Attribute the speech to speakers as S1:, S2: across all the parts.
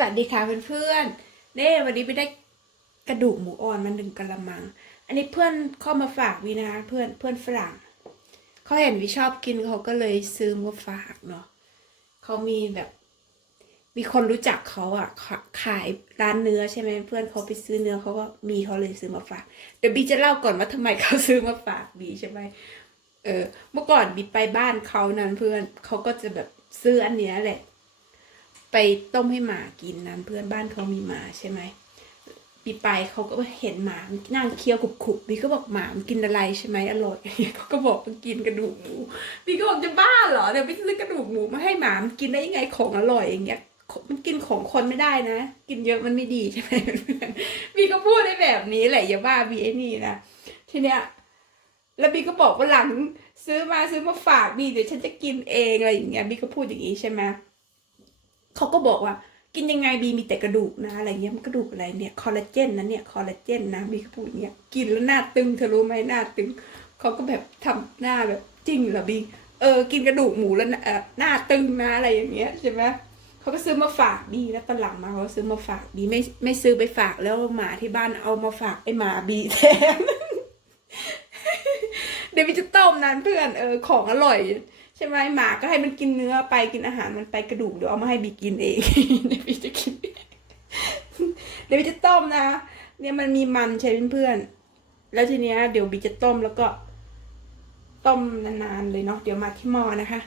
S1: วัสดีค่ะเพื่อนๆเน่วันนี้ไปได้กระดูกหมูอ่อนมาหนึ่งกะละมัง อันนี้เพื่อนเข้ามาฝากวีนะคะเพื่อนเพื่อนฝรั่งเขาเห็นวีชอบกินเขาก็เลยซื้อมาฝากเนาะเขามีแบบ มีคนรู้จักเขาอะขายร้านเนื้อใช่ไหมเพื่อนเขาไปซื้อเนื้อเขาก็มีเขาเลยซื้อมาฝากเดี๋ยวบีจะเล่าก่อนว่าทำไมเขาซื้อมาฝากบีใช่ไหมเออ เมื่อก่อนบีไปบ้านเขานั้นเพื่อนเขาก็จะแบบซื้ออันเนี้ยแหละ ไปต้มให้หมากินนั้นเพื่อนบ้านเขามีหมาใช่ไหมปีไปเขาก็เห็นหมามนั่งเคี้ยวกรุบกรุบบีก็บอกหมามันกินอะไรใช่ไหมอร่อยเขาก็บอกมันกินกระดูกหมูบีก็บอกจะบ้าเหรอเดี๋ยวไปซื้อกระดูกหมูมาให้หมามันกินได้ยังไงของอร่อยอย่างเงี้ยมันกินของคนไม่ได้นะ กินเยอะมันไม่ดีใช่ไหมเพื่อนบีก็พูดได้แบบนี้แหละอย่าบ้าบีไอ้นี่นะทีเนี้ยแล้วบีก็บอกว่าหลังซื้อมาซื้อมาฝากบีเดี๋ยวฉันจะกินเองอะไรอย่างเงี้ยบีก็พูดอย่างนี้ใช่ไหม เขาก็บอกว่ากินยังไงบีมีแต่กระดูกนะอะไรเงี้ยมันกระดูกอะไรเนี่ยคอลลาเจนนะเนี่ยคอลลาเจนนะบีก็พูดอย่างเงี้ยกินแล้วหน้าตึงเธอรู้ไหมหน้าตึงเขาก็แบบทำหน้าแบบจริงเหรอบีเออกินกระดูกหมูแล้วหน้าเออหน้าตึงนะอะไรอย่างเงี้ยใช่ไหมเขาก็ซื้อมาฝากบีแล้วตอนหลังมาเขาซื้อมาฝากบีไม่ไม่ซื้อไปฝากแล้วหมาที่บ้านเอามาฝากไอหมาบีแทนเดี๋ยวบีจะต้มนั้นเพื่อนเออของอร่อย ช่ไหมหมาก็ให้มันกินเนื้อไปกินอาหารมันไปกระดูกเดี๋ยวเอามาให้บีกินเองเดี๋ยวบีจะกินเดี๋ยวบีจะต้มนะเนี่ยมันมีมันใช่เพื่อนๆแล้วทีเนี้ยเดี๋ยวบีจะต้มแล้วก็ ต้มนานๆเลยเนาะเดี๋ยวมาที่หม้อนะคะ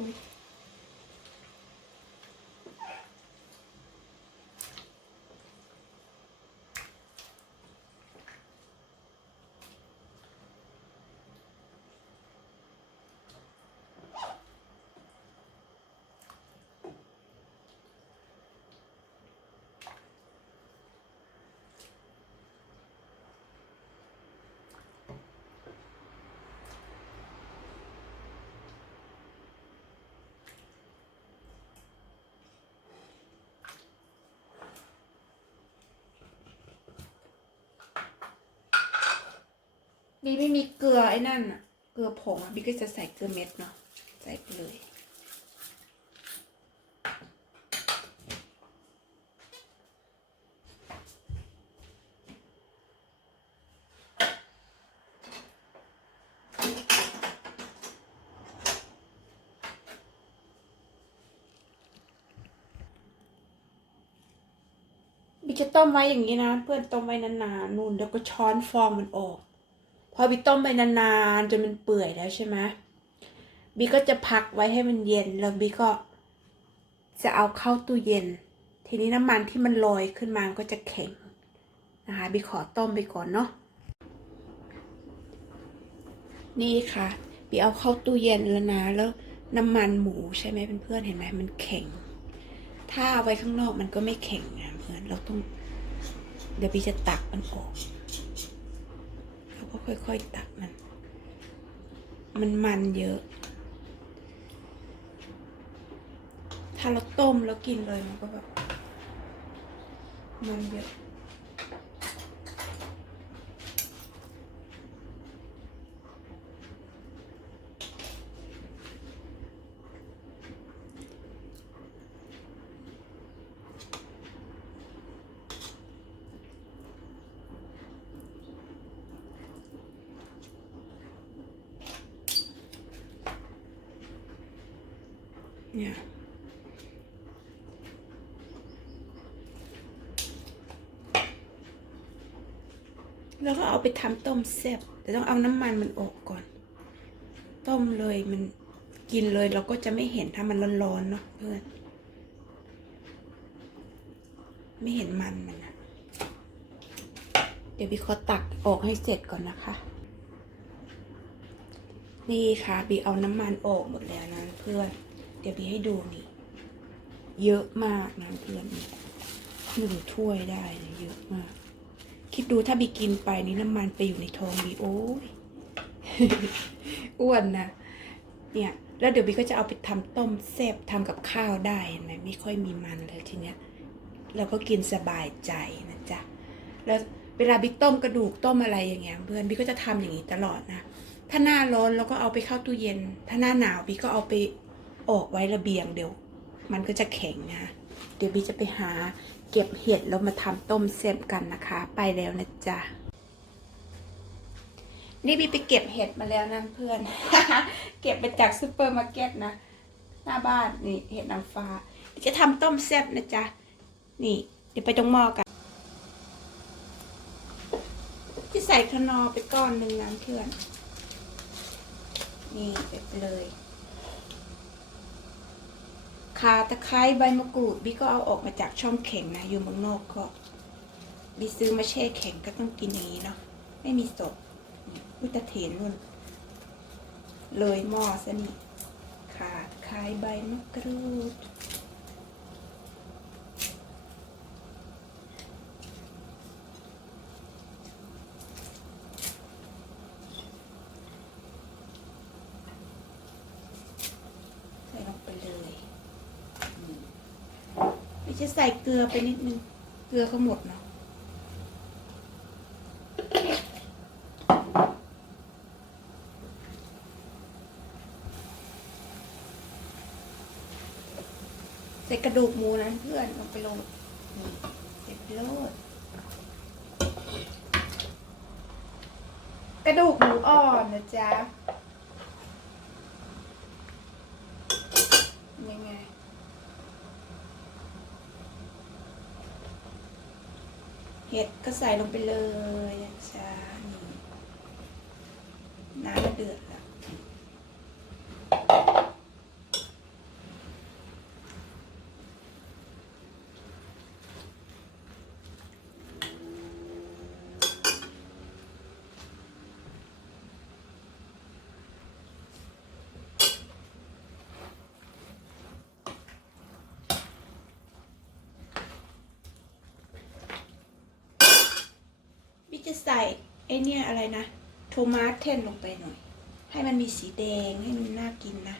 S1: Thank you. บีไม่มีเกลือไอ้นั่นอะเกลือผงอะบีก็จะใส่เกลือเม็ดเนาะใส่ไปเลยบีจะต้มไว้อย่างนี้นะ เพื่อนต้มไว้นานๆนู่นแล้วก็ช้อนฟองมันออก อบีต้มไปนานๆจนมันเปื่อยแล้วใช่ไหมบีก็จะพักไว้ให้มันเย็นแล้วบีก็ จะเอาเข้าตู้เย็น ทีนี้น้ำมันที่มันลอยขึ้นมามันก็จะแข็งนะคะบีขอต้มไปก่อนเนาะนี่ค่ะบีเอาเข้าตู้เย็นแล้วนะแล้วน้ำมันหมูใช่ไหมเพื่อนๆเห็นไหมมันแข็ง ถ้าเอาไว้ข้างนอกมันก็ไม่แข็งนะเพื่อนเราต้องเดี๋ยวบีจะตักมันออก ก็ค่อยๆตักมัน มันมันเยอะ ถ้าเราต้มแล้วกินเลยมันก็แบบมันเยอะ เนี่ยแล้วก็เอาไปทำต้มแซ่บแต่ต้องเอาน้ำมันมันออกก่อน ต้มเลยมันกินเลยเราก็จะไม่เห็นถ้ามันร้อนๆเนาะเพื่อน ไม่เห็นมันมันนะเดี๋ยวพี่ขอตักออกให้เสร็จก่อนนะคะ นี่ค่ะบีเอาน้ำมันออกหมดแล้วนะเพื่อน เดี๋ยวบีให้ดูนี่ เยอะมากนะเพื่อนนี่หนึ่งถ้วยได้นะเยอะมาก คิดดูถ้าบีกินไปนี่น้ำมันไปอยู่ในท้องบีโอ้ยอ้วนนะ เนี่ย แล้วเดี๋ยวบีก็จะเอาไปทำต้มแซ่บทำกับข้าวได้เห็นไหมไม่ค่อยมีมันเลยทีเนี้ย เราก็กินสบายใจนะจ๊ะ แล้วเวลาบิ๊กต้มกระดูกต้มอะไรอย่างเงี้ยเพื่อนบิ๊กก็จะทำอย่างนี้ตลอดนะ ถ้าหน้าร้อนเราก็เอาไปเข้าตู้เย็น ถ้าหน้าหนาวบิ๊กก็เอาไป ออกไว้ระเบียงเดี๋ยว มันก็จะแข็งนะ เดี๋ยวบิ๊กจะไปหาเก็บเห็ดแล้วมาทำต้มแซ่บกันนะคะ ไปแล้วนะจ๊ะนี่บีไปเก็บเห็ดมาแล้วนะเพื่อน เก็บมาจากซูเปอร์มาร์เก็ตนะ หน้าบ้านนี่เห็ดนางฟ้าจะทำต้มแซ่บนะจ๊ะ นี่ เดี๋ยวไปตรงหม้อกันจะใส่คนอไปก้อนหนึ่งนะเพื่อน นี่เสร็จเลย ขาตะไคร้ใบมะกรูดบีก็เอาออกมาจากช่องแข็งนะอยู่เมืองนอกก็บีซื้อมาแช่แข็งก็ต้องกินอย่างนี้เนาะไม่มีสดอุยตเถนนุ่น เลยหม้อซะนี่ขาดคายใบมะกรูด ใส่ลงไปเลย ไม่ใส่เกลือไปนิดนึง เกลือเขาหมดเนาะใส่กระดูกหมูนั้นเพื่อนลงไปลงเสร็จโลดกระดูกหมูอ่อนนะจ๊ะยังไง เห็ดก็ใส่ลงไปเลยจ้านี่น้ำเดือดแล้ว พี่จะใส่ไอเนี่ยอะไรนะ โทมาสเทนลงไปหน่อย ให้มันมีสีแดงให้มันน่ากินนะ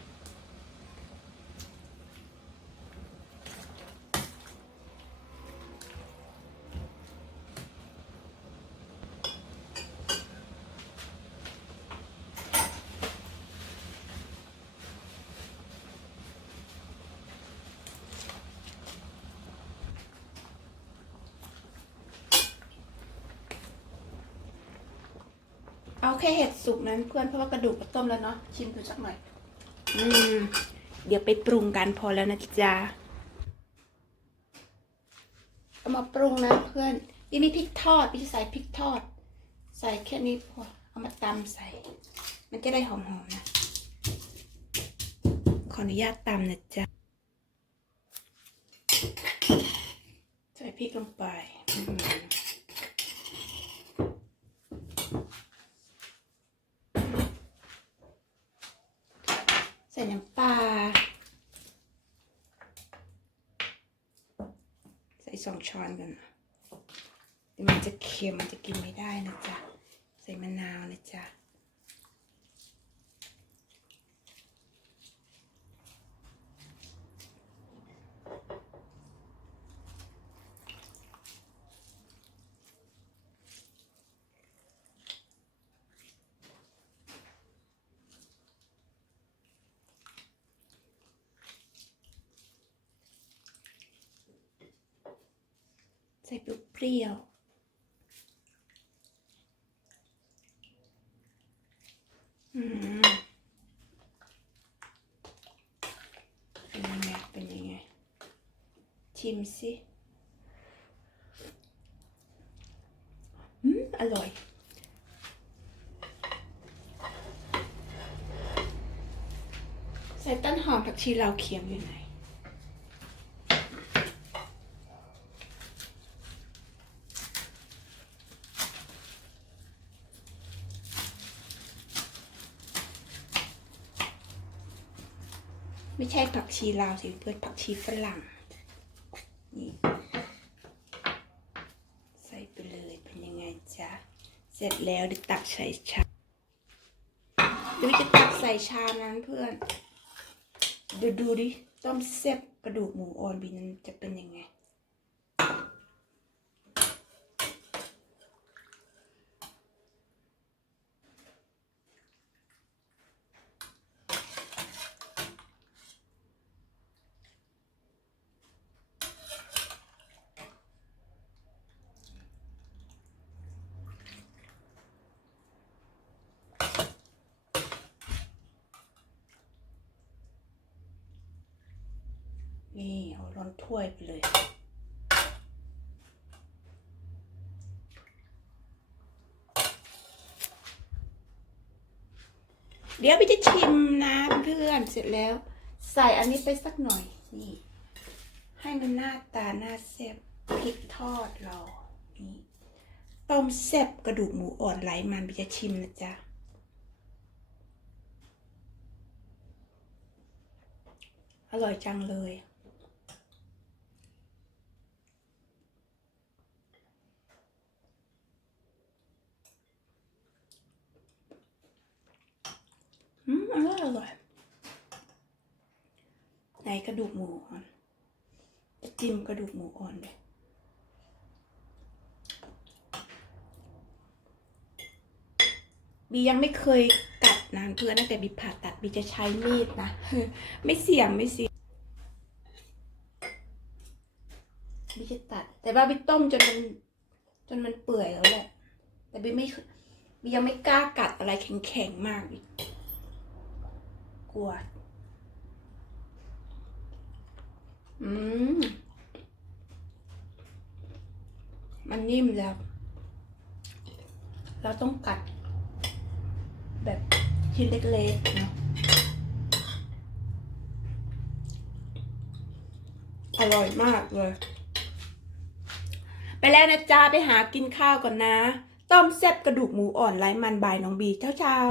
S1: เอาแค่เห็ดสุกนั้นเพื่อนเพราะว่ากระดูกก็ต้มแล้วเนาะชิมดูสักหน่อย อืม เดี๋ยวไปปรุงกันพอแล้วนะจ๊ะเอามาปรุงนะเพื่อนยังมีพริกทอดพี่จะใส่พริกทอด ใส่แค่นี้พอเอามาตำใส่ มันจะได้หอมๆนะขออนุญาตตำนะจ๊ะใส่พริกลงไปอืม ใส่น้ำปลา ใสองช้อนกันเดี๋ยวมันจะเค็มมันจะกินไม่ได้นะจ๊ะ ใส่มะนาวนะจ๊ะ ใส่เปรี้ยวอืมเป็นยังไงเป็นยังไง ชิมสิอืม อร่อย ใส่ต้นหอมผักชีลาวเขียมอยู่ไหน ใช่ผักชีลาวสิเพื่อนผักชีฝรั่งนี่ใส่ไปเลยเป็นยังไงจ๊ะ เสร็จแล้วเดี๋ยวตักใส่ชามเดี๋ยวจะตักใส่ชามนั้นเพื่อน ดูดูดิ ต้มแซ่บกระดูกหมูอ่อนบีนั้นจะเป็นยังไง ล้นถ้วยไปเลย เดี๋ยวพี่จะชิมนะเพื่อนเสร็จแล้ว ใส่อันนี้ไปสักหน่อยนี่ให้มันหน้าตาหน้าแซ่บพริกทอดเรานี่ต้มแซ่บกระดูกหมูอ่อนไหลมันพี่จะชิมนะจ๊ะอร่อยจังเลย อืมอร่อยอร่อยไหนกระดูกหมูอ่อนจะจิ้มกระดูกหมูอ่อนเลยบียังไม่เคยกัดนานเพื่อนตั้งแต่บีผ่าตัดบีจะใช้มีดนะ ไม่เสี่ยงไม่เสี่ยงบีจะตัด แต่ว่าบีต้มจนมันจนมันเปื่อยแล้วแหละแต่บีไม่บียังไม่กล้ากัดอะไรแข็งๆมากบี กลัวอืม มันนิ่มแล้ว เราต้องกัด แบบชิ้นเล็กๆเนาะอร่อยมากเลย ไปแล้วนะจ้าไปหากินข้าวก่อนนะ ต้มแซ่บกระดูกหมูอ่อนไร้มันบายน้องบีเช้าๆ